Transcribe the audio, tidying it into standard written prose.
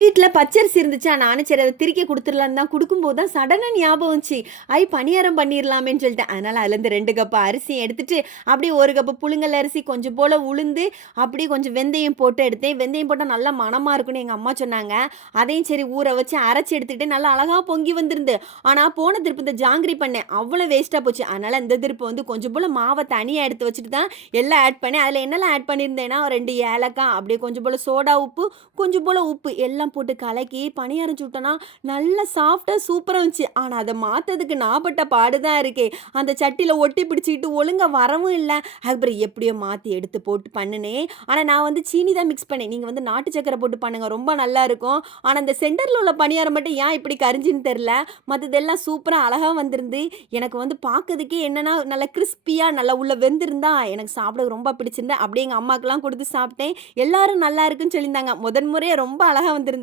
வீட்ல பச்சரிசி இருந்துச்சா, நானும் சரி அத திரிக்க குடுத்துரலான்னு தான் குடுக்கும்போது தான் சடனா ஞாபகம் வந்துச்சு. பணியாரம் பண்ணிரலாமேன்னு சொல்லிட்டு. அதனால அதுலேருந்து 2 கப் அரிசிய எடுத்துட்டு, அப்படியே 1 கப் புழுங்கல் அரிசி, கொஞ்சம் போல உளுந்து, அப்படியே கொஞ்சம் வெந்தயம் போட்டு எடுத்தேன். வெந்தயம் போட்டா நல்லா மணமா இருக்குன்னு எங்க அம்மா சொன்னாங்க. அதையும் சரி ஊற வச்சு அரைச்சு எடுத்துக்கிட்டு நல்லா அழகா பொங்கி வந்திருந்து. ஆனா போன திருப்பு இந்த ஜாங்கிரி பண்ணேன். அவ்வளோ வேஸ்ட்டா போச்சு. அதனால இந்த திருப்பு வந்து கொஞ்சம் போல மாவ தனியா எடுத்து வச்சுட்டு தான் எல்லாம் ஆட் பண்ணேன். அதில என்னலாம் ஆட் பண்ணியிருந்தேன்னா, 2 ஏலக்காய், அப்படியே கொஞ்சம் போல சோடா உப்பு, கொஞ்சம் போல உப்பு எல்லாம் போட்டு கலக்கி பணியாரம் சுட்டோன்னா, நல்லா சாஃப்ட்டா சூப்பரா இருந்துச்சு. ஆனா அத மாத்ததுக்கு நான் பட்ட பாடு தான் இருக்கே. அந்த சட்டியில ஒட்டி பிடிச்சுக்கிட்டு ஒழுங்கா வரவும் இல்ல. அதுக்கப்புறம் எப்படியோ மாத்தி எடுத்து போட்டு பண்ணுனேன். ஆனா நான் வந்து சீனி தான் மிக்ஸ் பண்ணேன். நீங்க வந்து நாட்டு சர்க்கரை போட்டு பண்ணுங்க. ரொம்ப நல்லாருக்கும். ஆனா இந்த சென்டர்ல உள்ள பணியாரம் மட்டும் ஏன் இப்படி கரிஞ்சுன்னு தெர்ல. மத்ததெல்லாம் சூப்பரா அழகா வந்திருந்து. எனக்கு வந்து பாக்கறதுக்கே என்னன்னா, நல்லா கிரிஸ்பியா நல்லா உள்ள வெந்திருந்தா, எனக்கு சாப்பிட ரொம்ப பிடிச்சிருந்து. அப்படியே எங்க அம்மாக்கெல்லாம் குடுத்து சாப்பிட்டேன். எல்லாரும் நல்லா இருக்குன்னு சொல்லியிருந்தாங்க. முதன் முறையா ரொம்ப அழகா வந்திருந்தது.